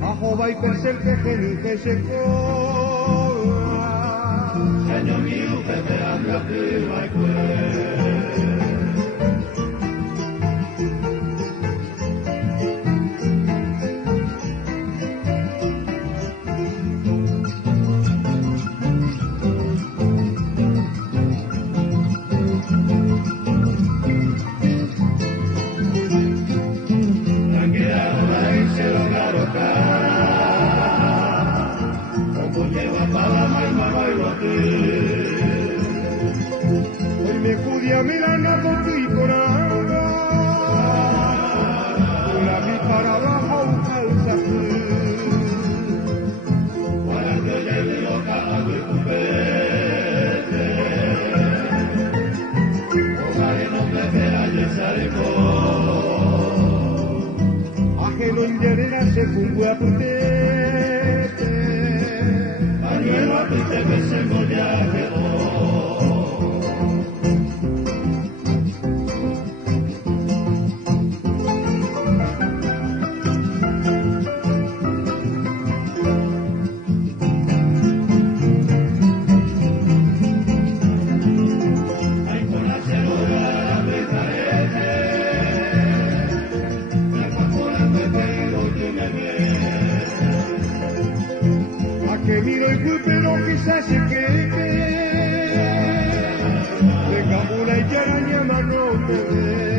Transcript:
Aho vai per sempre geni che se cola. Segno mio che te abbia più vai hoy me cudia Milano con tu iconada, una mi para abajo un calzatú. Para que lleve loca a mi cupete, ojalá no me vea y sale con ajeno en llanera se fue a putete, pañuelo a pute que se mollaje. Que miro y pero quizás se quede, de Cabula y Yaraña no te ve.